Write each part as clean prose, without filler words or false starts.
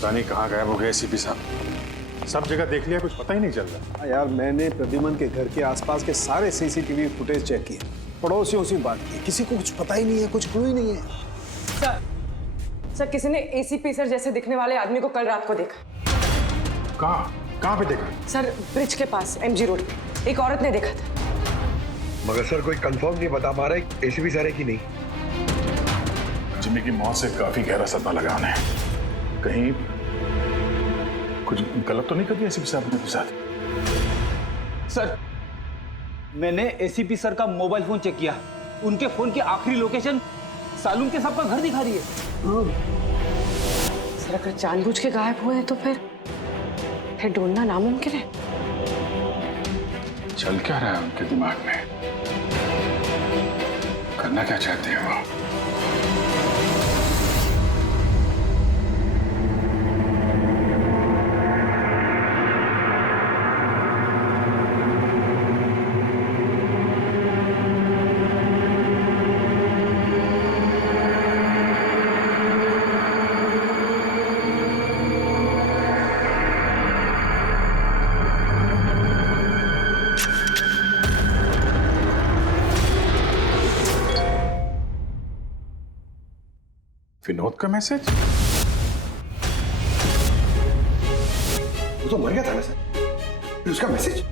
पता नहीं कहाँ गायब हो गए एसीपी साहब। सब जगह देख लिया, कुछ पता ही नहीं चल रहा। यार मैंने प्रद्युमन के घर के आसपास के सारे सीसीटीवी फुटेज चेक किए, पड़ोसियों से बात की, किसी को कुछ पता ही नहीं है, कुछ क्लू ही नहीं है। सर किसी ने एसीपी सर जैसे दिखने वाले आदमी को कल रात को देखा। कहाँ पे देखा? सर ब्रिज के पास एमजी रोड पे एक औरत ने देखा था। मगर सर कोई कंफर्म नहीं बता पा रहा एसीपी सर है कि नहीं। जिम्मी की मौत से काफी गहरा सदमा लगा उन्हें। कहीं कुछ गलत तो नहीं कर दिया एसीपी साहब ने के साथ? सर मैंने एसीपी सर का मोबाइल फोन चेक किया, उनके फोन की आखिरी लोकेशन सालून के साहब का घर दिखा रही है। सर अगर जानबूझ के गायब हुए हैं तो फिर ढूंढना नामुमकिन है। चल क्या रहा है उनके दिमाग में? करना क्या चाहते हैं वो? विनोद का मैसेज? वो तो मर गया था ना सर, फिर उसका मैसेज?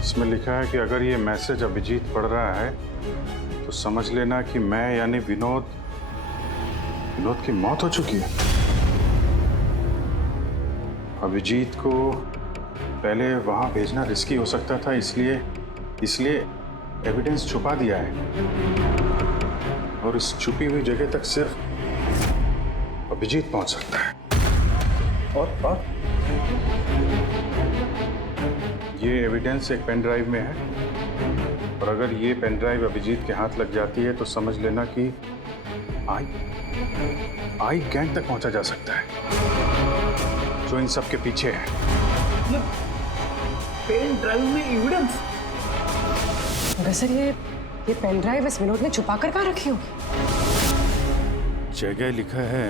इसमें लिखा है कि अगर ये मैसेज अभिजीत पढ़ रहा है तो समझ लेना कि मैं यानी विनोद की मौत हो चुकी है। अभिजीत को पहले वहां भेजना रिस्की हो सकता था, इसलिए एविडेंस छुपा दिया है और इस छुपी हुई जगह तक सिर्फ अभिजीत पहुंच सकता है। और ये एविडेंस एक पेन ड्राइव में है और अगर ये पेन ड्राइव अभिजीत के हाथ लग जाती है तो समझ लेना कि आई गैंग तक पहुंचा जा सकता है जो इन सब के पीछे है। पेन ड्राइव में एविडेंस? मगर सर ये पेन ड्राइव इस विनोद ने छुपा कर कहाँ रखी होगी? जगह लिखा है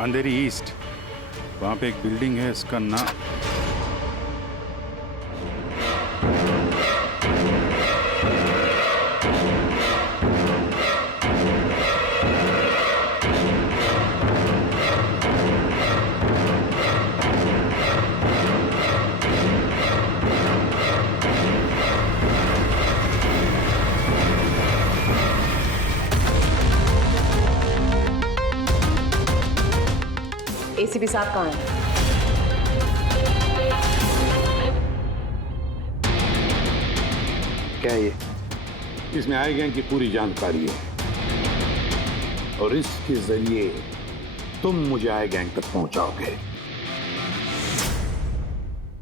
अंधेरी ईस्ट, वहां पे एक बिल्डिंग है, इसका नाम एसीपी साहब कहाँ हैं? क्या है ये? इसमें आई गैंग की पूरी जानकारी है और इसके जरिए तुम मुझे आई गैंग तक पहुंचाओगे।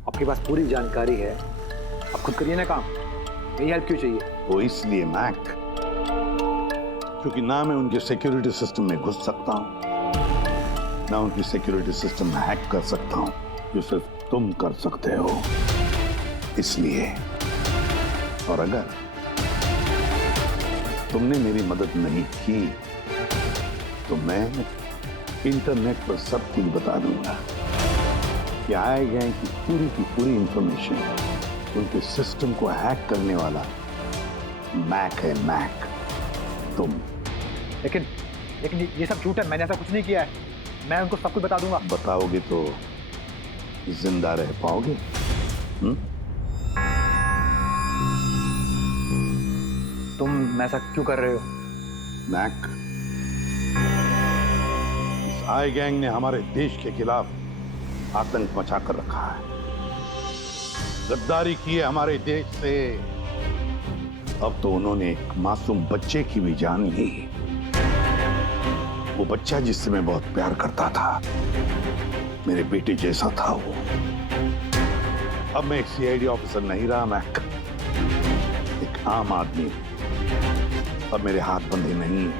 आपके पास पूरी जानकारी है, आप खुद करिए ना काम, मेरी हेल्प क्यों चाहिए? वो इसलिए मैक, क्योंकि ना मैं उनके सिक्योरिटी सिस्टम में घुस सकता हूं, ना उनकी सिक्योरिटी सिस्टम में हैक कर सकता हूं, जो सिर्फ तुम कर सकते हो। इसलिए, और अगर तुमने मेरी मदद नहीं की तो मैं इंटरनेट पर सब कुछ बता दूंगा कि आई गैंग की पूरी इंफॉर्मेशन उनके सिस्टम को हैक करने वाला मैक है, मैक, तुम। लेकिन ये सब झूठ है, मैंने ऐसा कुछ नहीं किया है। मैं उनको सब कुछ बता दूंगा। बताओगे तो जिंदा रह पाओगे? तुम ऐसा क्यों कर रहे हो? मैक, इस आई गैंग ने हमारे देश के खिलाफ आतंक मचा कर रखा है, गद्दारी की है हमारे देश से। अब तो उन्होंने एक मासूम बच्चे की भी जान ली, वो बच्चा जिससे मैं बहुत प्यार करता था, मेरे बेटे जैसा था वो। अब मैं एक सीआईडी ऑफिसर नहीं रहा मैक, एक आम आदमी। अब मेरे हाथ बंधे नहीं है,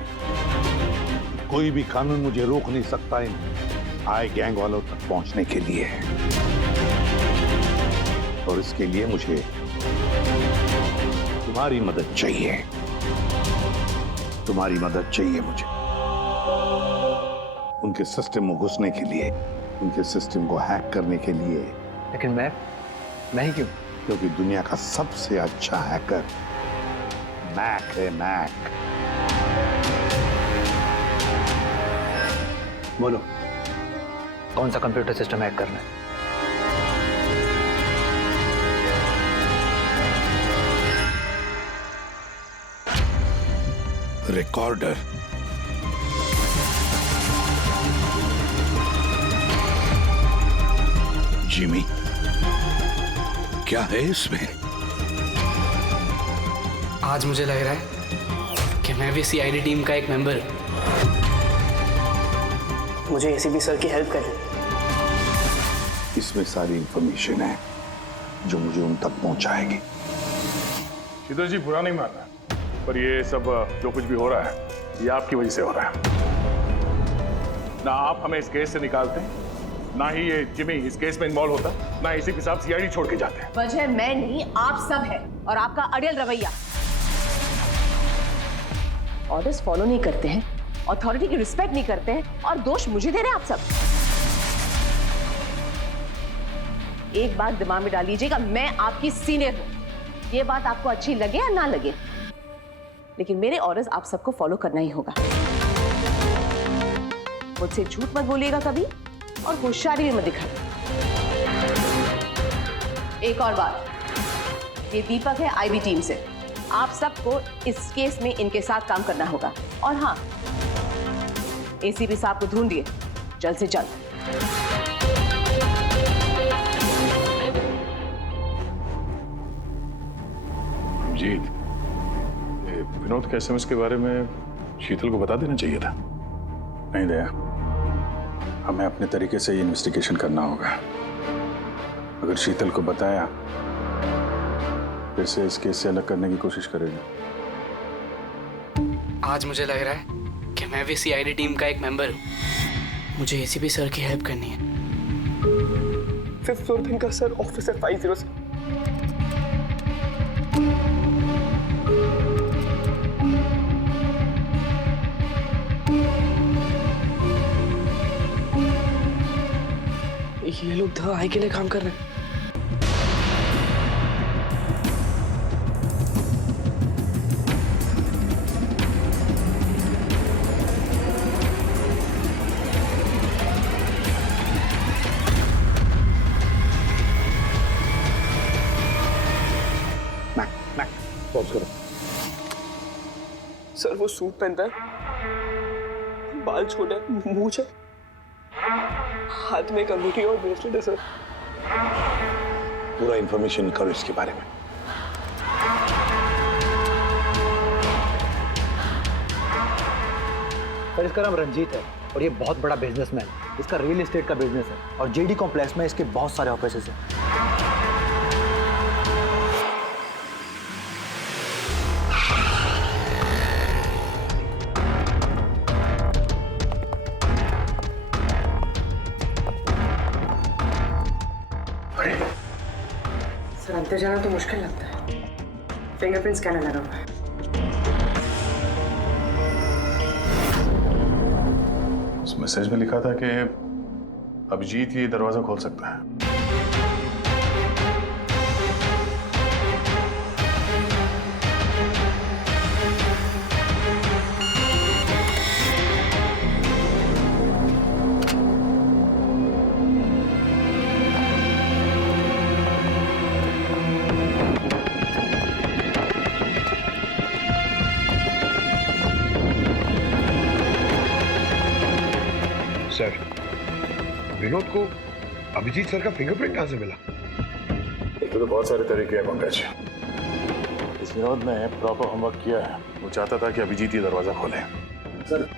कोई भी कानून मुझे रोक नहीं सकता इन आई गैंग वालों तक पहुंचने के लिए। और इसके लिए मुझे तुम्हारी मदद चाहिए, तुम्हारी मदद चाहिए मुझे। उनके सिस्टम में घुसने के लिए, उनके सिस्टम को हैक करने के लिए। लेकिन मैं ही क्यों? क्योंकि दुनिया का सबसे अच्छा हैकर मैक है, मैक। बोलो, कौन सा कंप्यूटर सिस्टम हैक करना है? रिकॉर्डर। जिमी, क्या है इसमें? आज मुझे लग रहा है कि मैं भी सीआईडी टीम का एक मेंबर हूं। मुझे एसीपी सर की हेल्प करनी। इसमें सारी इंफॉर्मेशन है जो मुझे उन तक पहुंचाएगी। शीतल जी, बुरा नहीं मानना, पर ये सब जो कुछ भी हो रहा है ये आपकी वजह से हो रहा है। ना आप हमें इस केस से निकालते, ना ही ये जिमी इस केस में इन्वॉल्व होता, ना एसीपी साहब सीआईडी छोड़ के जाते हैं। वजह मैं नहीं, आप सब है, और आपका अड़ियल रवैया। ऑर्डर्स फॉलो नहीं करते हैं, अथॉरिटी की रिस्पेक्ट नहीं करते हैं, और दोष मुझे दे रहे हैं आप सब। एक बात दिमाग में डाल लीजिएगा, मैं आपकी सीनियर हूं। ये बात आपको अच्छी लगे या ना लगे, लेकिन मेरे ऑर्डर्स आप सबको फॉलो करना ही होगा। मुझसे झूठ मत बोलिएगा कभी, और होशियारी भी मत दिखाइए। एक और बात, ये दीपक है आईबी टीम से। आप सबको इस केस में इनके साथ काम करना होगा। और हाँ, एसीपी साहब को ढूंढिए जल्द से जल्द। जीत, विनोद के एसएमएस के बारे में शीतल को बता देना चाहिए था। नहीं दया, हमें अपने तरीके से ये इन्वेस्टिगेशन करना होगा। अगर शीतल को बताया, फिर से इस केस से अलग करने की कोशिश करेगी। आज मुझे लग रहा है कि मैं भी सीआईडी टीम का एक मेंबर हूं। मुझे एसीपी सर की हेल्प करनी है। 5th फ्लोर दिन का सर, ऑफिसर 50। ये लोग दवाई के लिए काम कर रहे हैं। मैक, पॉज करो। सर वो सूट पहनता है, बाल छोटा है, मूंछ है, हाथ में एक अंगूठी और ब्रेसलेट है सर। पूरा इंफॉर्मेशन निकालो इसके बारे में। सर इसका नाम रंजीत है और ये बहुत बड़ा बिजनेसमैन। इसका रियल एस्टेट का बिजनेस है और जेडी कॉम्प्लेक्स में इसके बहुत सारे ऑफिसेस हैं। सर, अंदर जाना तो मुश्किल लगता है। फिंगरप्रिंट स्कैनर लगा हुआ है। उस मैसेज में लिखा था कि अभिजीत ये दरवाजा खोल सकता है। सर, विनोद को अभिजीत सर का फिंगरप्रिंट कहां से मिला? तो बहुत सारे तरीके हैं पंकज। इस विनोद ने प्रॉपर होमवर्क किया है। वो चाहता था कि अभिजीत ये दरवाजा खोले। सर,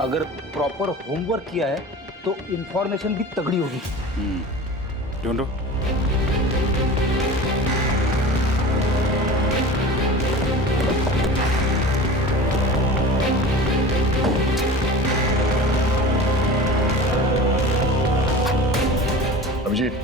अगर प्रॉपर होमवर्क किया है तो इंफॉर्मेशन भी तगड़ी होगी। ढूंढो। अभिजीत,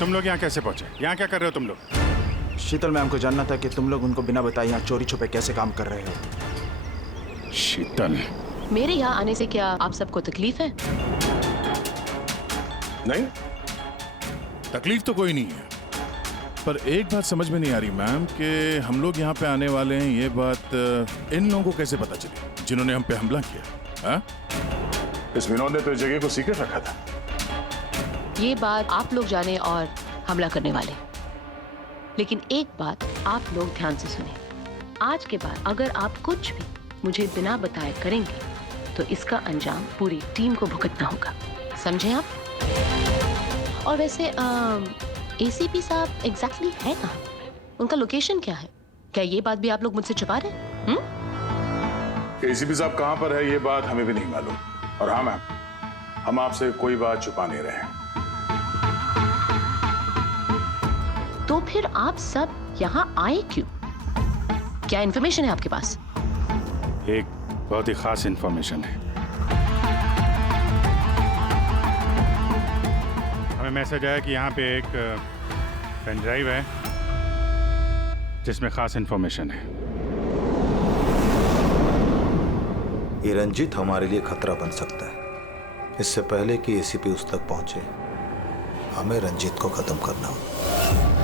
तुम लोग यहाँ कैसे पहुंचे? यहाँ क्या कर रहे हो तुम लोग? शीतल मैम को जानना था कि तुम लोग उनको बिना बताए यहाँ चोरी छुपे कैसे काम कर रहे हो। शीतल, मेरे यहाँ आने से क्या आप सबको तकलीफ है? नहीं, तकलीफ तो कोई नहीं है, पर एक बात समझ में नहीं आ रही मैम कि हम लोग यहाँ पे आने वाले हैं, ये बात इन लोगों को कैसे पता चली जिन्होंने हम पे हमला किया? हाँ? इस विनोद ने तो इस जगह को सीक्रेट रखा था। ये बात आप लोग जाने और हमला करने वाले, लेकिन एक बात आप लोग ध्यान से सुने। आज के बाद अगर आप कुछ भी मुझे बिना बताए करेंगे तो इसका अंजाम पूरी टीम को भुगतना होगा, समझे आप? और वैसे एसीपी साहब एग्जैक्टली है कहाँ? उनका लोकेशन क्या है? क्या ये बात भी आप लोग मुझसे छुपा रहे हैं? एसीपी साहब कहाँ पर है ये बात हमें भी नहीं मालूम। और हाँ मैम, हम आपसे कोई बात छुपा नहीं रहे हैं। तो फिर आप सब यहाँ आए क्यों? क्या इन्फॉर्मेशन है आपके पास? एक बहुत ही खास इंफॉर्मेशन है। हमें मैसेज आया कि यहाँ पे एक पेन ड्राइव है जिसमें खास इंफॉर्मेशन है। ये रंजीत हमारे लिए खतरा बन सकता है। इससे पहले कि एसीपी उस तक पहुंचे, हमें रंजीत को खत्म करना होगा।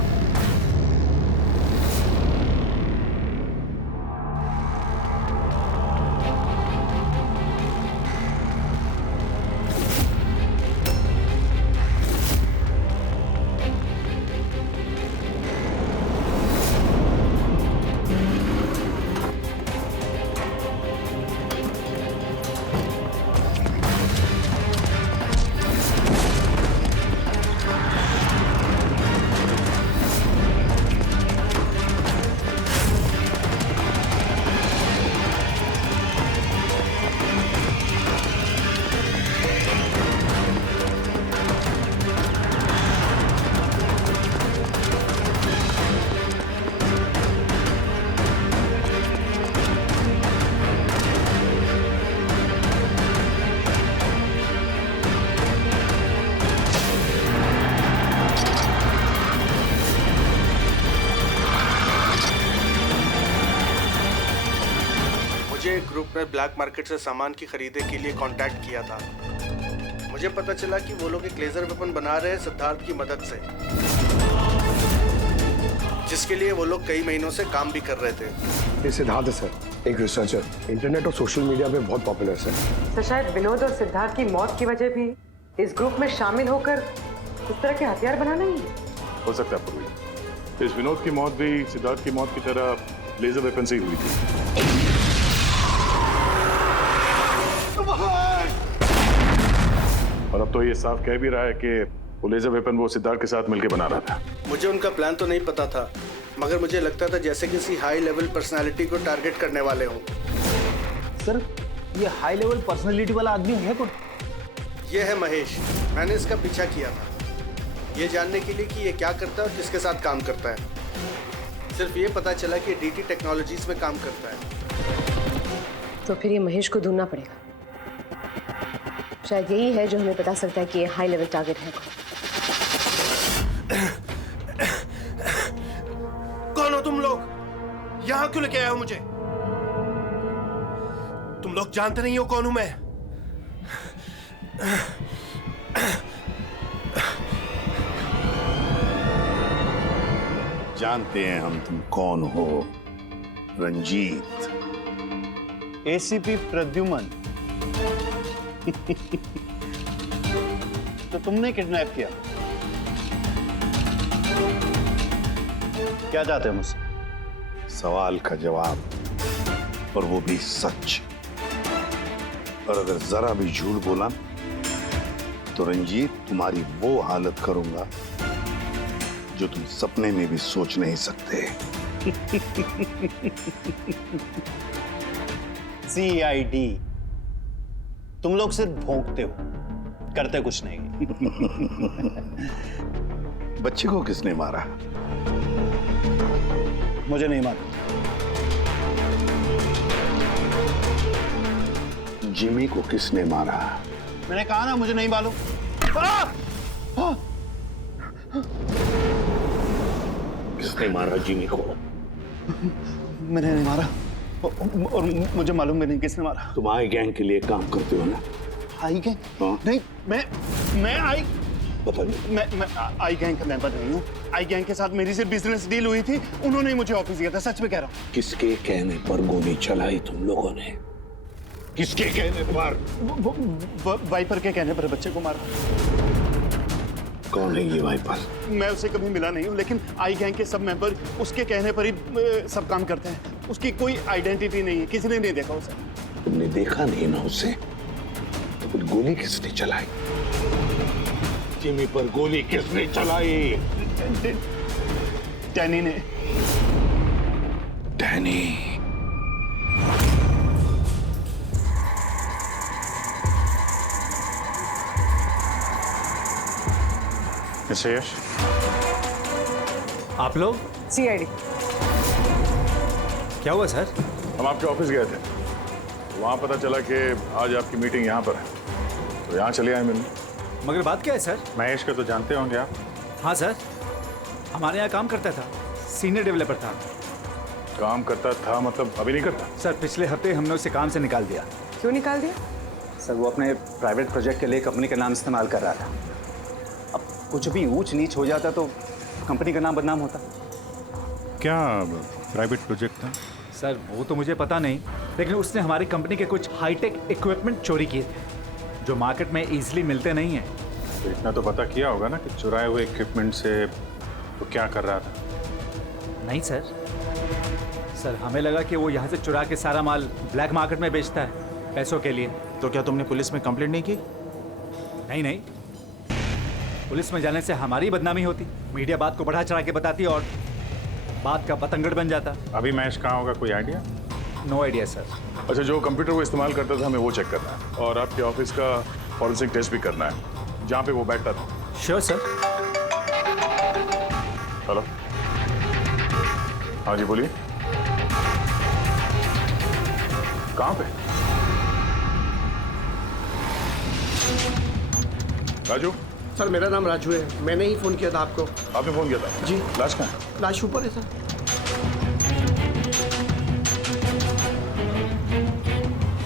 ग्रुप ने ब्लैक मार्केट से सामान की खरीदे के लिए कांटेक्ट किया था। मुझे पता चला कि वो लोग एक लेजर वेपन बना रहे हैं सिद्धार्थ की मदद से, जिसके लिए वो लोग कई महीनों से काम भी कर रहे थे। ये सिद्धार्थ है सर, एक रिसर्चर, इंटरनेट और सोशल मीडिया पे बहुत पॉपुलर है सर। शायद विनोद और सिद्धार्थ की मौत की वजह भी इस ग्रुप में शामिल होकर इस तरह के हथियार बनाना ही हो सकता है पूर्वी। इस विनोद की मौत भी सिद्धार्थ की मौत की तरह लेजर वेपन से ही हुई थी। और अब तो ये साफ कह भी रहा है कि वो लेजर वेपन वो सिद्धार्थ के साथ मिलकर बना रहा था। मुझे उनका प्लान तो नहीं पता था, मगर मुझे लगता था जैसे किसी हाई लेवल पर्सनालिटी को टारगेट करने वाले हों। सर, ये हाई लेवल पर्सनालिटी वाला आदमी है कौन? ये है महेश। मैंने इसका पीछा किया था, ये जानने के लिए कि ये क्या करता है और किसके साथ काम करता है। सिर्फ ये पता चला कि डीटी टेक्नोलॉजीज में काम करता है। तो फिर ये महेश को ढूंढना पड़ेगा। शायद यही है जो हमें बता सकता है कि ये हाई लेवल टारगेट है कौन हो तुम लोग? यहाँ क्यों लेके आए हो मुझे? तुम लोग जानते नहीं हो कौन हूं मैं। जानते हैं हम तुम कौन हो, रंजीत। एसीपी प्रद्युमन। तो तुमने किडनैप किया? क्या चाहते हो मुझसे? सवाल का जवाब, और वो भी सच। और अगर जरा भी झूठ बोला तो रंजीत तुम्हारी वो हालत करूंगा जो तुम सपने में भी सोच नहीं सकते। सीआईडी। तुम लोग सिर्फ भौंकते हो, करते कुछ नहीं। बच्चे को किसने मारा? मुझे नहीं मालूम। जिमी को किसने मारा? मैंने कहा ना मुझे नहीं मालूम। किसने मारा जिमी को? मैंने नहीं मारा और मुझे मालूम भी नहीं किसने मारा। तुम आई गैंग के लिए काम करते हो ना? आई गैंग? हाँ। नहीं, मैं आई पता नहीं। मैं आई गैंग का मेंबर नहीं हूँ। आई गैंग के साथ मेरी सिर्फ बिजनेस डील हुई थी, उन्होंने ही मुझे ऑफिस दिया था, सच में कह रहा हूँ। किसके कहने पर गोली चलाई तुम लोगों ने? किसके कहने पर? वाइपर के कहने पर बच्चे को मारा। कौन है ये वाइपर? मैं उसे कभी मिला नहीं हूँ, लेकिन आई गैंग के सब मेंबर उसके कहने पर ही सब काम करते हैं। उसकी कोई आइडेंटिटी नहीं है, किसी ने नहीं देखा उसे। तुमने देखा नहीं ना उसे? तो फिर गोली किसने चलाई? जिमी पर गोली किसने चलाई? डैनी ने। डैनी। मिस्टर यश, आप लोग? सीआईडी। क्या हुआ सर? हम आपके ऑफिस गए थे, वहाँ पता चला कि आज आपकी मीटिंग यहाँ पर है, तो यहाँ चले आए मिलने। मगर बात क्या है सर? महेश को तो जानते होंगे आप? हाँ सर, हमारे यहाँ काम करता था, सीनियर डेवलपर था। काम करता था मतलब अभी नहीं करता? सर पिछले हफ्ते हमने उसे काम से निकाल दिया। क्यों निकाल दिया? सर वो अपने प्राइवेट प्रोजेक्ट के लिए कंपनी का नाम इस्तेमाल कर रहा था। अब कुछ भी ऊंच नीच हो जाता तो कंपनी का नाम बदनाम होता। क्या प्राइवेट प्रोजेक्ट था? सर वो तो मुझे पता नहीं, लेकिन उसने हमारी कंपनी के कुछ हाईटेक इक्विपमेंट चोरी किए थे जो मार्केट में इजीली मिलते नहीं हैं। तो इतना तो पता किया होगा ना कि चुराए हुए इक्विपमेंट से तो क्या कर रहा था? नहीं सर, सर हमें लगा कि वो यहाँ से चुरा के सारा माल ब्लैक मार्केट में बेचता है पैसों के लिए। तो क्या तुमने पुलिस में कंप्लेंट नहीं की? नहीं, पुलिस में जाने से हमारी बदनामी होती, मीडिया बात को बढ़ा चढ़ा के बताती और बात का पतंगड़ बन जाता। अभी महेश कहाँ होगा, कोई आइडिया? No idea sir. अच्छा, जो कंप्यूटर वो इस्तेमाल करता था हमें वो चेक करना है और आपके ऑफिस का फॉरेंसिक टेस्ट भी करना है जहाँ पे वो बैठता था। Sure sir. हेलो, हाँ जी बोलिए, कहाँ पे? राजू? सर मेरा नाम राजू है, मैंने ही फोन किया था आपको। आपने फोन किया था? जी। लाश कहाँ है? लाश ऊपर है सर।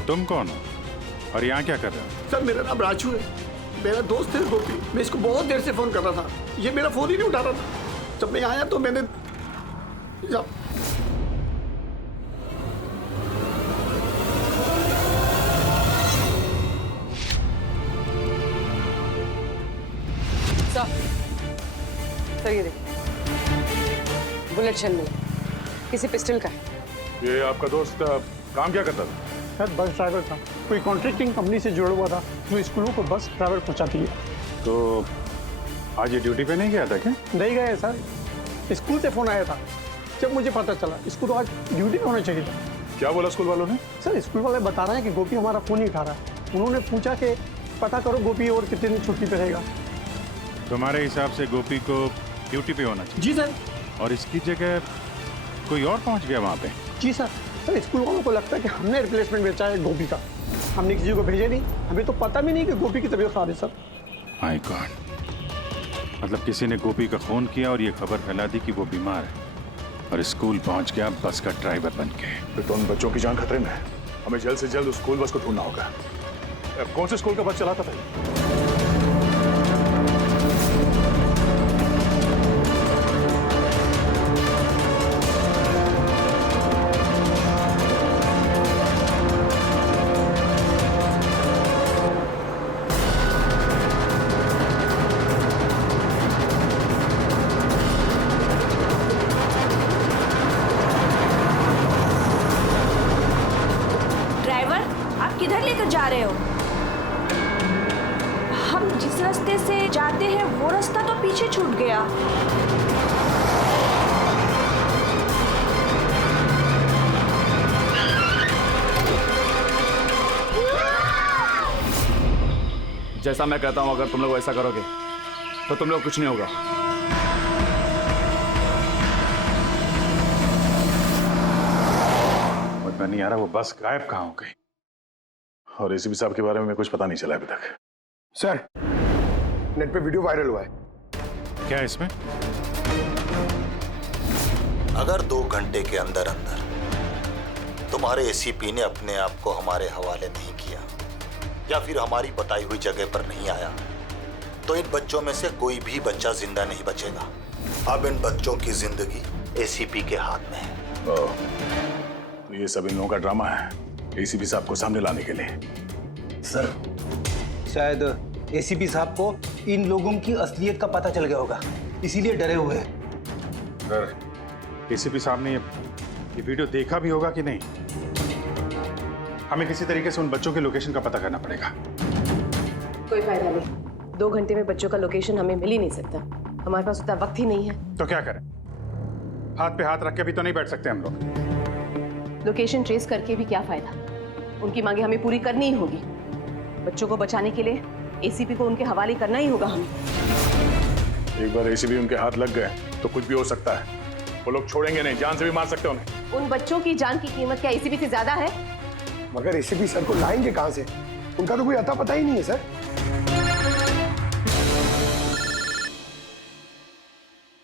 तुम कौन हो और यहाँ क्या कर रहे हो? सर मेरा नाम राजू है, मेरा दोस्त है गोपी। मैं इसको बहुत देर से फोन कर रहा था, ये मेरा फोन ही नहीं उठा रहा था। जब मैं आया तो मैंने सर ये देखिए, बुलेट शेल मिला, किसी पिस्टल का है। ये आपका दोस्त काम क्या करता था? सर बस ड्राइवर था, कोई कॉन्ट्रैक्टिंग कंपनी से जुड़ा हुआ था जो स्कूलों को बस ड्राइवर पहुंचाती है। तो आज ये ड्यूटी पे नहीं गया था क्या? नहीं गए सर, स्कूल से फोन आया था, जब मुझे पता चला इसको तो आज ड्यूटी पे होना चाहिए था। क्या बोला स्कूल वालों ने? सर स्कूल वाले बता रहे हैं कि गोपी हमारा फोन नहीं उठा रहा है। उन्होंने पूछा कि पता करो गोपी और कितने दिन छुट्टी पे रहेगा। तुम्हारे हिसाब से गोपी को ड्यूटी पे होना चाहिए? जी सर। और इसकी जगह कोई और पहुंच गया वहाँ पे? जी सर। सर स्कूल वालों को लगता है कि हमने रिप्लेसमेंट बेचा है गोपी का, हमने किसी को भेजा नहीं, हमें तो पता भी नहीं कि गोपी की तबीयत खराब है सर। माय गॉड, मतलब किसी ने गोपी का फोन किया और ये खबर फैला दी कि वो बीमार है और स्कूल पहुंच गया बस का ड्राइवर बन के। फिर तो उन बच्चों की जान खतरे में है, हमें जल्द से जल्द उस स्कूल बस को ढूंढना होगा। कौन से स्कूल का बस चलाता था? किधर लेकर जा रहे हो? हम जिस रास्ते से जाते हैं वो रास्ता तो पीछे छूट गया। जैसा मैं कहता हूं अगर तुम लोग ऐसा करोगे तो तुम लोग कुछ नहीं होगा। मुझे नहीं आ रहा वो बस गायब कहाँ हो गई और एसीपी साहब के बारे में कुछ पता नहीं चला अभी तक। सर नेट पे वीडियो वायरल हुआ है। क्या है इसमें? अगर 2 घंटे के अंदर अंदर तुम्हारे एसीपी ने अपने आप को हमारे हवाले नहीं किया या फिर हमारी बताई हुई जगह पर नहीं आया तो इन बच्चों में से कोई भी बच्चा जिंदा नहीं बचेगा। अब इन बच्चों की जिंदगी एसीपी के हाथ में है। तो ये सब इन लोगों का ड्रामा है एसीपी साहब को सामने लाने के लिए। सर शायद एसीपी साहब को इन लोगों की असलियत का पता चल गया होगा, इसीलिए डरे हुए हैं। सर एसीपी साहब ने ये वीडियो देखा भी होगा कि नहीं, हमें किसी तरीके से उन बच्चों के लोकेशन का पता करना पड़ेगा। कोई फायदा नहीं, 2 घंटे में बच्चों का लोकेशन हमें मिल ही नहीं सकता, हमारे पास उतना वक्त ही नहीं है। तो क्या करें, हाथ पे हाथ रख के भी तो नहीं बैठ सकते हम लोग। लोकेशन ट्रेस करके भी क्या फायदा, उनकी मांगे हमें पूरी करनी ही होगी। बच्चों को बचाने के लिए एसीपी को उनके हवाले करना ही होगा हमें। एक बार एसीपी उनके हाथ लग गए तो कुछ भी हो सकता है, वो लोग छोड़ेंगे नहीं, जान से भी मार सकते उन्हें। उन बच्चों की जान की कीमत क्या एसीपी से ज्यादा है? मगर एसीपी सर को लाएंगे कहां से, उनका तो कोई अता पता ही नहीं है sir.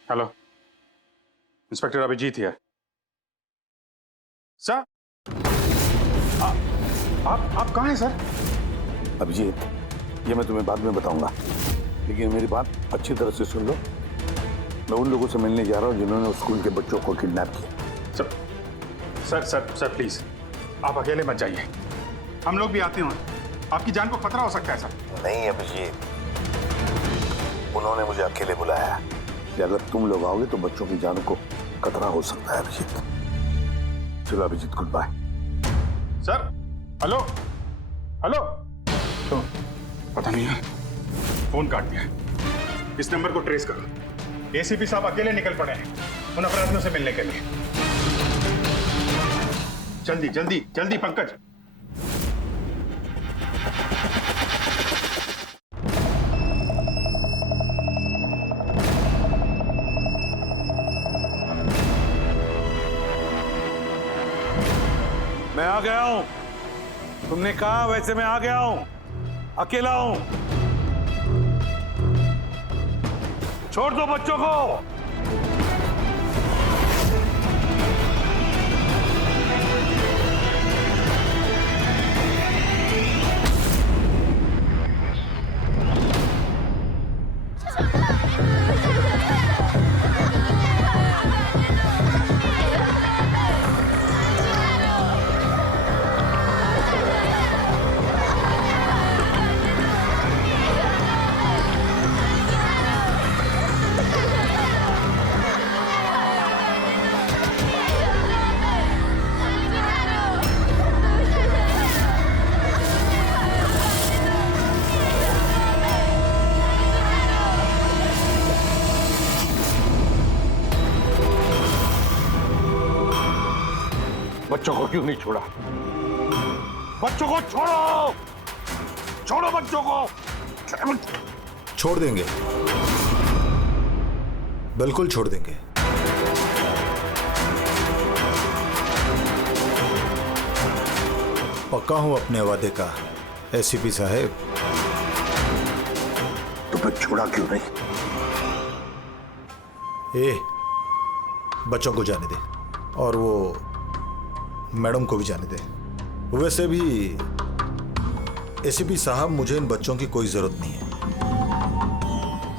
Hello, inspector Abhijeet here. Sir आप कहाँ हैं सर? अभिजीत, ये मैं तुम्हें बाद में बताऊंगा, लेकिन मेरी बात अच्छी तरह से सुन लो। मैं उन लोगों से मिलने जा रहा हूँ जिन्होंने उस स्कूल के बच्चों को किडनैप किया। सर प्लीज आप अकेले मत जाइए, हम लोग भी आते हैं, आपकी जान को खतरा हो सकता है सर। नहीं अभिजीत, उन्होंने मुझे अकेले बुलाया है कि अगर तुम लोग आओगे तो बच्चों की जान को खतरा हो सकता है। अभिजीत चलो Abhijeet, good bye. Sir hello hello, तो पता नहीं है फोन काट दिया। इस नंबर को ट्रेस करो, एसीपी साहब अकेले निकल पड़े हैं उन अपराधियों से मिलने के लिए। जल्दी जल्दी जल्दी पंकज। मैं आ गया हूं, तुमने कहा वैसे मैं आ गया हूं, अकेला हूं। छोड़ दो बच्चों को। बच्चों को क्यों नहीं छोड़ा? बच्चों को छोड़ो, छोड़ो बच्चों को। छोड़ देंगे, बिल्कुल छोड़ देंगे। पक्का हूं अपने वादे का एसीपी साहब। तो फिर छोड़ा क्यों नहीं? बच्चों को जाने दे और वो मैडम को भी जाने दे। वैसे भी एसीपी साहब, मुझे इन बच्चों की कोई जरूरत नहीं है।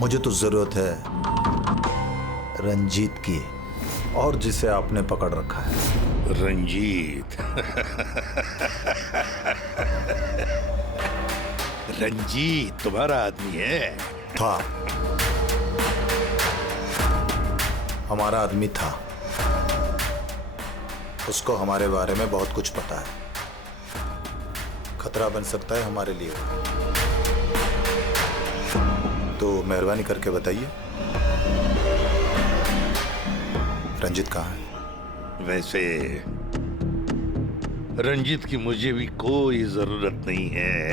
मुझे तो जरूरत है रंजीत की, और जिसे आपने पकड़ रखा है। रंजीत रंजीत तुम्हारा आदमी है? था, हमारा आदमी था। उसको हमारे बारे में बहुत कुछ पता है, खतरा बन सकता है हमारे लिए। तो मेहरबानी करके बताइए रंजीत कहाँ है? वैसे रंजीत की मुझे भी कोई जरूरत नहीं है।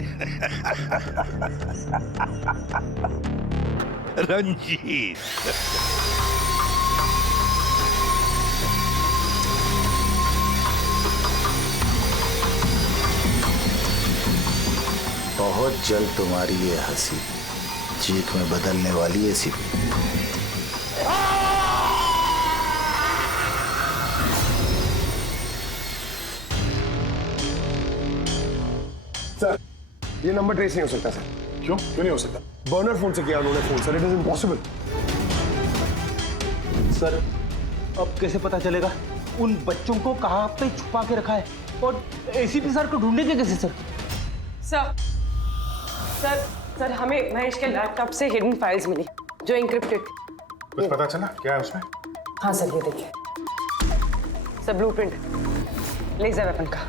रंजीत बहुत जल्द तुम्हारी ये हंसी चीख में बदलने वाली है। सिर्फ ये नंबर ट्रेस नहीं हो सकता सर। क्यों नहीं हो सकता? बर्नर फोन से किया उन्होंने phone sir, it is impossible. Sir अब कैसे पता चलेगा उन बच्चों को कहाँ पे छुपा के रखा है, और एसीपी सर को ढूंढेंगे कैसे सर? सर सर सर हमें महेश के लैपटॉप से हिडन फाइल्स मिली जो इंक्रिप्टेड थी। कुछ पता चला क्या है उसमें? हाँ सर, ये देखिए सर, ब्लूप्रिंट लेजर वेपन का।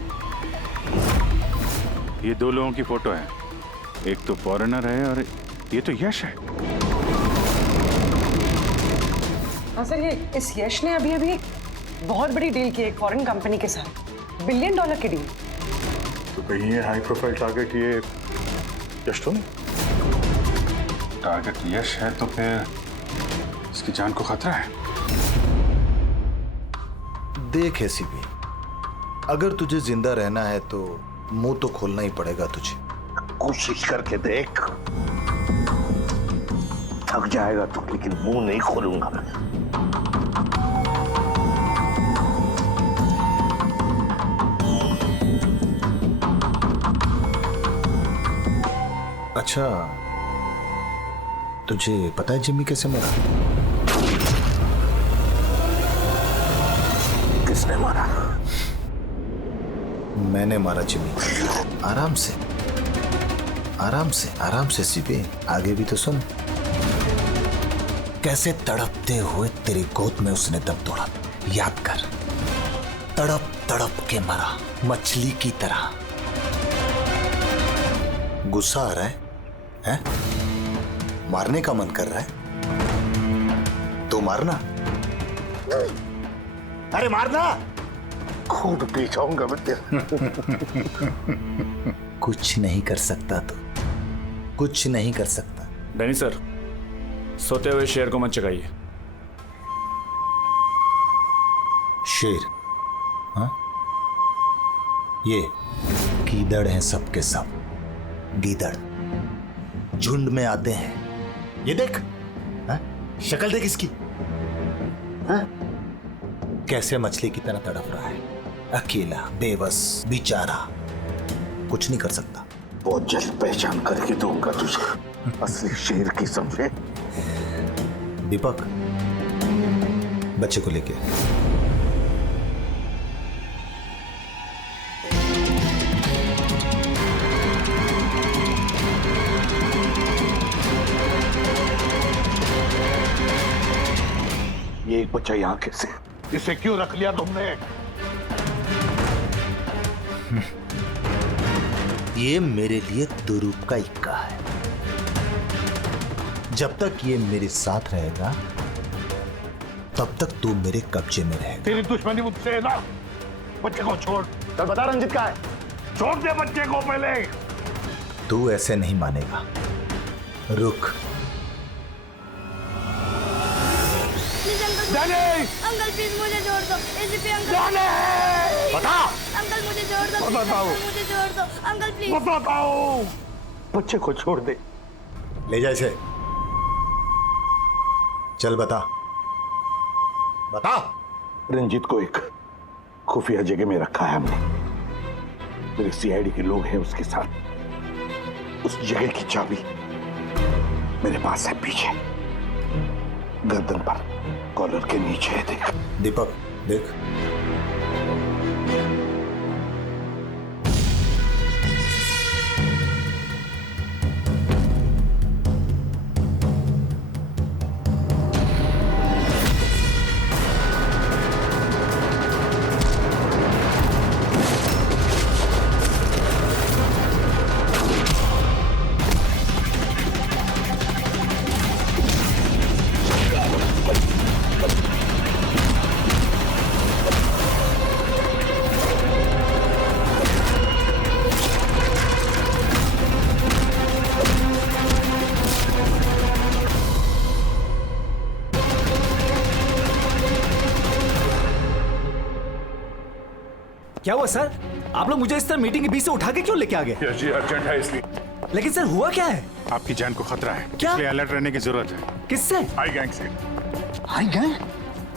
ये दो लोगों की फोटो है, एक तो फॉरेनर है और ये तो यश है। हाँ सर, ये इस यश ने अभी अभी बहुत बड़ी डील की एक फॉरेन कंपनी के साथ, $1 बिलियन की डील। तो कहीं ये हाई प्रोफाइल टारगेट ये यश तो नहीं? टारगेट यश है तो फिर इसकी जान को खतरा है। देख एसीपी, अगर तुझे जिंदा रहना है तो मुंह तो खोलना ही पड़ेगा तुझे। कोशिश करके देख। थक जाएगा तो, लेकिन मुंह नहीं खोलूंगा मैं। अच्छा, तुझे पता है जिम्मी कैसे मरा? किसने मारा? मैंने मारा जिम्मी। आराम से आराम से आराम से सीपे, आगे भी तो सुन। कैसे तड़पते हुए तेरी गोद में उसने दम तोड़ा, याद कर। तड़प तड़प के मरा, मछली की तरह। गुस्सा आ रहा है? हैं? मारने का मन कर रहा है तो मारना। अरे मारना, खून पी जाऊंगा मैं तेरा। कुछ नहीं कर सकता तू, कुछ नहीं कर सकता। डैनी सर, सोते हुए शेर को मत चगाइए। शेर? हाँ? ये गीदड़ हैं सबके सब, गीदड़ झुंड में आते हैं। ये देख, हाँ? शक्ल देख इसकी, हाँ? कैसे मछली की तरह तड़प रहा है, अकेला, बेबस, बेचारा, कुछ नहीं कर सकता। बहुत जल्द पहचान करके दूंगा तुझे, असली शेर की समझे। दीपक, बच्चे को लेके ये एक बच्चा यहाँ कैसे? इसे क्यों रख लिया तुमने? ये मेरे लिए दुरूप का इक्का है। जब तक ये मेरे साथ रहेगा तब तक तू मेरे कब्जे में रहेगा। तेरी दुश्मनी मुझसे है ना? बच्चे को छोड़। चल बता रंजित का है, छोड़ दे बच्चे को पहले। तू ऐसे नहीं मानेगा, रुक। अंकल प्लीज मुझे छोड़ दो, एसीपी अंकल। बता। अंकल मुझे छोड़ दो, बताओ। मुझे छोड़ दो अंकल प्लीज। बताओ। बच्चे को छोड़ दे। ले जा इसे, चल बता। बता। रंजीत को एक खुफिया जगह में रखा है हमने, मेरे सीआईडी के लोग हैं उसके साथ। उस जगह की चाबी मेरे पास है, पीछे गर्दन पर कॉलर के नीचे है, देख। दीपक देख, क्या हुआ सर? आप लोग मुझे इस तरह मीटिंग के बीच से उठा के क्यों लेके आ गए? जी अर्जेंट है इसलिए। लेकिन सर हुआ क्या है? आपकी जान को खतरा है, क्या? इसलिए अलर्ट रहने की जरूरत है। किससे? आई गैंग से। आई गैंग?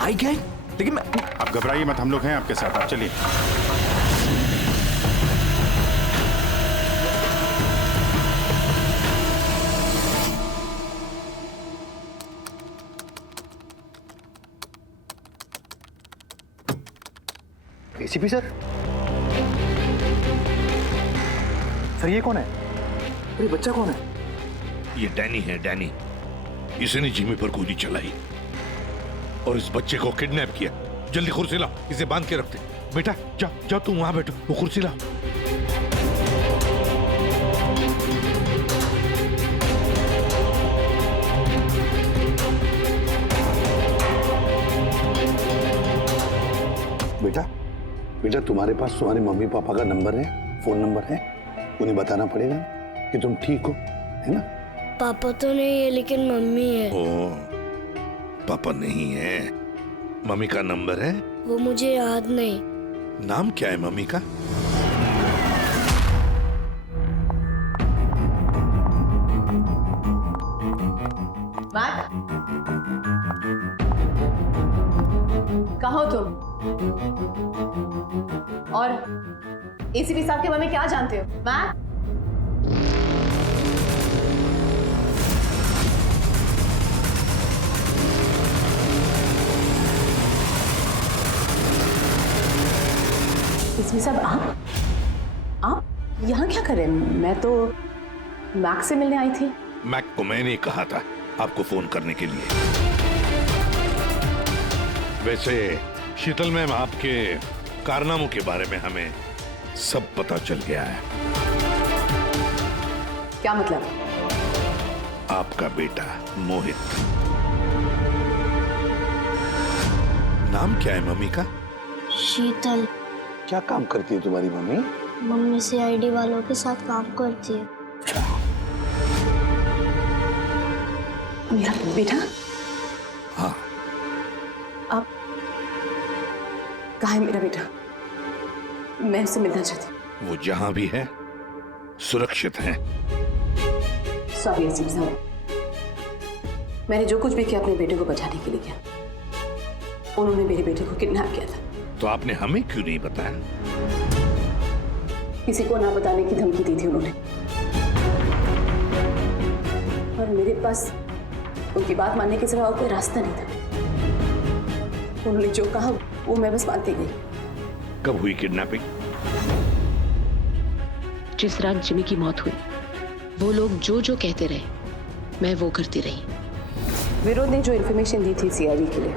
आई गैंग? लेकिन मैं... आप घबराइए मत, हम लोग हैं आपके साथ, आप चलिए। ACP sir? सर ये कौन है? अरे बच्चा कौन है? ये डैनी है, डैनी। इसने जिमी पर गोली चलाई और इस बच्चे को किडनैप किया। जल्दी कुर्सी लाओ, इसे बांध के रखते। बेटा जा जा, तुम वहां बैठो, वो कुर्सी लाओ। बेटा बेटा, तुम्हारे पास तुम्हारे मम्मी पापा का नंबर है, फोन नंबर है? उन्हें बताना पड़ेगा कि तुम ठीक हो, है ना? पापा तो नहीं है लेकिन मम्मी है। ओ, पापा नहीं है, मम्मी का नंबर है? वो मुझे याद नहीं। नाम क्या है मम्मी का? कहाँ हो तुम? और एसीपी साहब के बारे में क्या जानते हो? मैट? एसीपी साहब, आप यहाँ क्या कर रहे हैं? मैं तो मैक से मिलने आई थी। मैक को मैंने कहा था आपको फोन करने के लिए। वैसे शीतल मैम, आपके कारनामों के बारे में हमें सब पता चल गया है। क्या मतलब? आपका बेटा मोहित। नाम क्या है मम्मी का? शीतल। क्या काम करती है तुम्हारी मम्मी? मम्मी सीआईडी वालों के साथ काम करती है। मेरा बेटा? हाँ। आप कहाँ है मेरा बेटा? मैं उससे मिलना चाहती हूँ। वो जहां भी है सुरक्षित है। सॉरी एसीपी साहब, मैंने जो कुछ भी किया अपने बेटे को बचाने के लिए किया। उन्होंने मेरे बेटे को किडनैप किया था। तो आपने हमें क्यों नहीं बताया? किसी को ना बताने की धमकी दी थी उन्होंने, और मेरे पास उनकी बात मानने के सिवा और कोई रास्ता नहीं था। उन्होंने जो कहा वो मैं बस मानती गई। कब हुई किडनैपिंग? जिस रात जिमी की मौत हुई, वो लोग जो जो कहते रहे मैं वो करती रही। विरोध ने जो इन्फॉर्मेशन दी थी सीआईडी के लिए,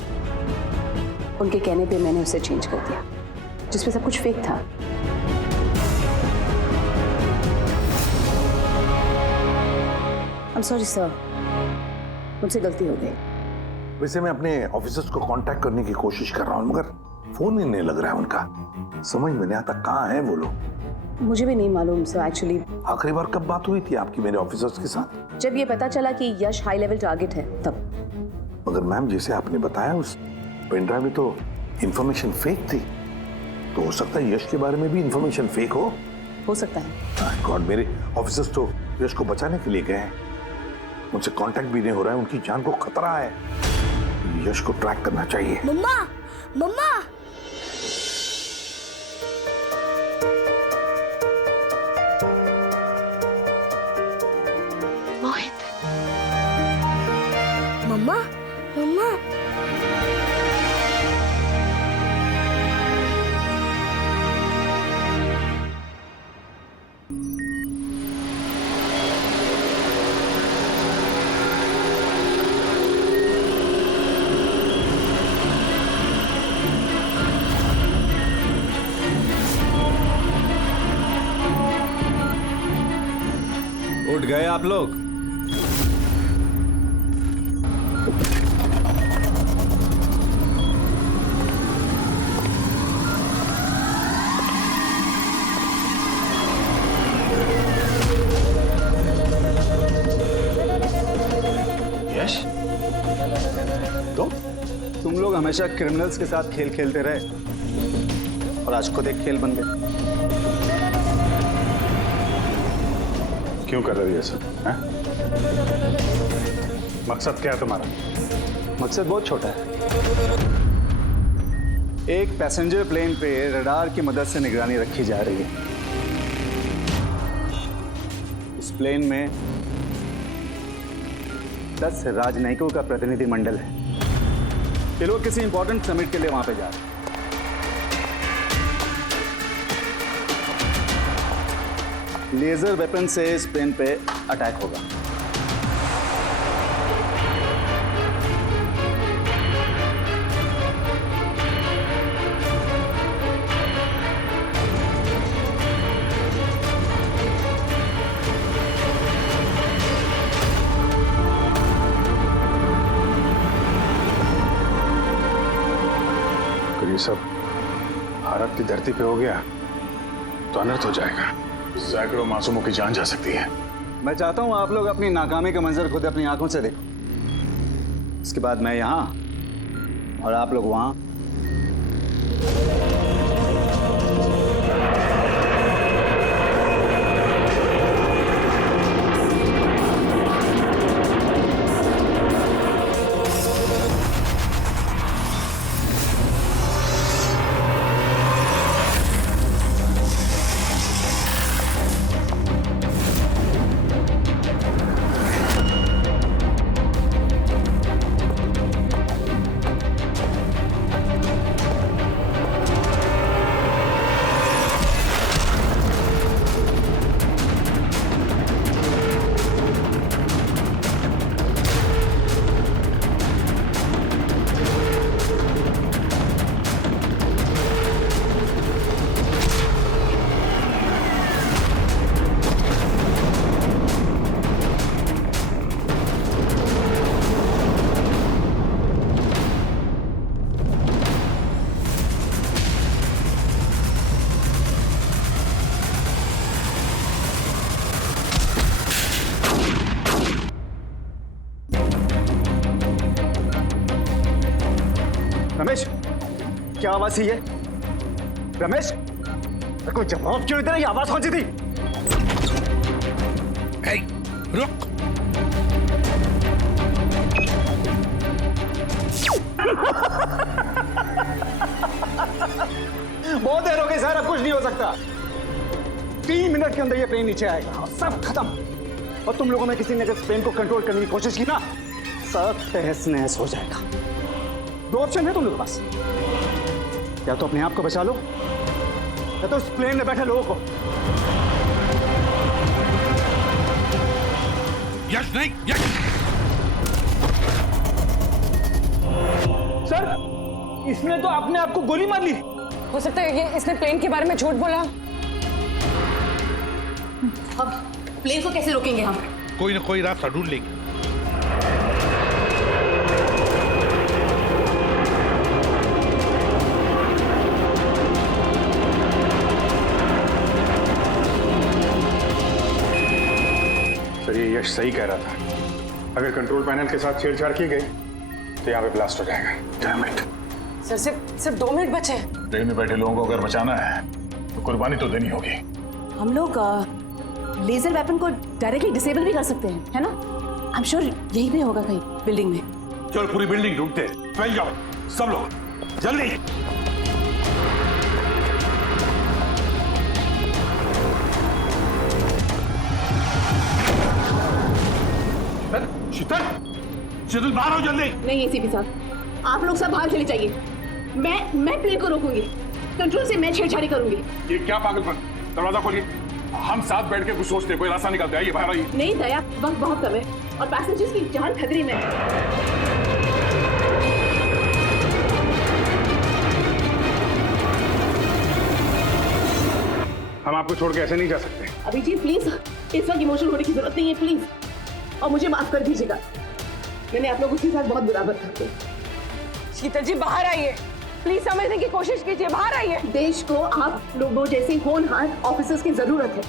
उनके कहने पे मैंने उसे चेंज कर दिया, जिसमें सब कुछ फेक था। I'm sorry sir, मुझसे गलती हो गई। वैसे मैं अपने ऑफिसर्स को कांटेक्ट करने की कोशिश कर रहा हूँ, मगर फोन ही नहीं लग रहा है उनका। समझ में नहीं आता कहाँ हैं वो लोग। मुझे भी नहीं मालूम सर एक्चुअली। आखिरी बार कब बात हुई थी आपकी मेरे ऑफिसर्स के साथ? जब ये पता चला कि यश हाई लेवल टारगेट है तब। मगर मैम, जैसे आपने बताया उस पेनड्राइव में तो इंफॉर्मेशन फेक थी, तो हो सकता है यश के बारे में भी इंफॉर्मेशन फेक हो सकता है। गॉड, मेरे ऑफिसर्स तो यश को बचाने के लिए गए हैं। उनसे कांटेक्ट भी नहीं हो रहा है, उनकी जान को खतरा है। यश को ट्रैक करना चाहिए। मम्मा, मम्मा। मोहित। मम्मा, मम्मा। उठ गए आप लोग? यश, तुम लोग हमेशा क्रिमिनल्स के साथ खेल खेलते रहे और आज खुद एक खेल बन गए। क्यों कर रही है सर? मकसद क्या है तुम्हारा? मकसद बहुत छोटा है। एक पैसेंजर प्लेन पे रडार की मदद से निगरानी रखी जा रही है। इस प्लेन में 10 राजनयिकों का प्रतिनिधि मंडल है। ये लोग किसी इंपॉर्टेंट समिट के लिए वहां पे जा रहे हैं। लेजर वेपन से इस प्लेन पे अटैक होगा। अगर ये सब भारत की धरती पे हो गया तो अनर्थ हो जाएगा। सैकड़ों मासूमों की जान जा सकती है। मैं चाहता हूं आप लोग अपनी नाकामी का मंजर खुद अपनी आंखों से देखो। इसके बाद मैं यहां और आप लोग वहां। रमेश, क्या आवाज थी ये? रमेश, कोई जवाब क्यों इतना? ये आवाज कौन सी थी? रुक। बहुत देर हो गई सर, अब कुछ नहीं हो सकता। 3 मिनट के अंदर ये प्लेन नीचे आएगा और सब खत्म। और तुम लोगों में किसी ने अगर प्लेन को कंट्रोल करने की कोशिश की ना, सब तहस नहस हो जाएगा। 2 ऑप्शन है तुम लोगों के पास, या तो अपने आप को बचा लो या तो उस प्लेन में बैठे लोगों को। यश नहीं, यश। सर, इसने तो अपने आप को गोली मार ली। हो सकता है ये इसने प्लेन के बारे में झूठ बोला। अब प्लेन को कैसे रोकेंगे हम? कोई ना कोई रास्ता ढूंढ लेंगे। सर, ये यश सही कह रहा था। अगर कंट्रोल पैनल के साथ छेड़छाड़ की गई तो यहाँ पे ब्लास्ट हो जाएगा। Damn it. सर, सिर्फ 2 मिनट बचे हैं। ट्रेन में बैठे लोगों को अगर बचाना है तो कुर्बानी तो देनी होगी। हम लोग लेजर वेपन को डायरेक्टली डिसेबल भी कर सकते हैं, है ना? आई एम श्योर यही पे होगा कहीं बिल्डिंग में। चल पूरी बिल्डिंग ढूंढते। फैल जाओ सब लोग, जल्दी। शीतल, शीतल बाहर आओ जल्दी। नहीं एसीपी साहब, आप लोग सब बाहर चले जाइए। मैं प्लेन को रोकूंगी, कंट्रोल से मैं छेड़छाड़ी करूंगी। ये क्या पागलपन? दरवाजा खोलिए। हम साथ बैठ के कुछ सोचते, कोई रास्ता निकलता है। ये बाहर आइए। नहीं दया, वक्त बहुत कम है और पैसेंजर्स की जान खतरे में है। हम आपको छोड़ के ऐसे नहीं जा सकते। अभिजीत प्लीज, इस वक्त इमोशनल होने की जरूरत नहीं है प्लीज, और मुझे माफ कर दीजिएगा। मैंने आप लोगों के साथ बहुत बुरा बर्ताव किया। शीतल जी बाहर आइए, प्लीज समझने की कोशिश कीजिए। बाहर आइए। देश को आप लोगों जैसे होनहार ऑफिसर्स की जरूरत है।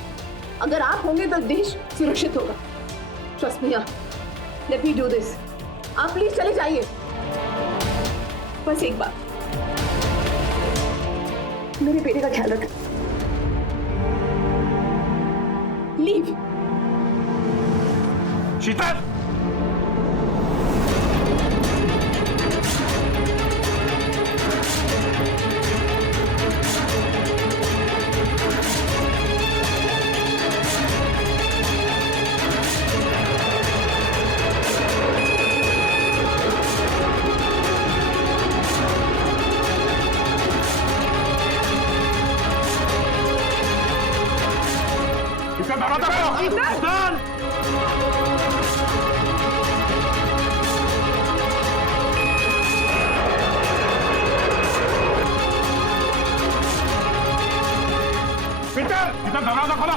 अगर आप होंगे तो देश सुरक्षित होगा। Trust me, let me do this. आप प्लीज चले जाइए। बस एक बार, मेरे बेटे का ख्याल रखें। लीव। शीतल, पीटर, दरवाजा खोलो।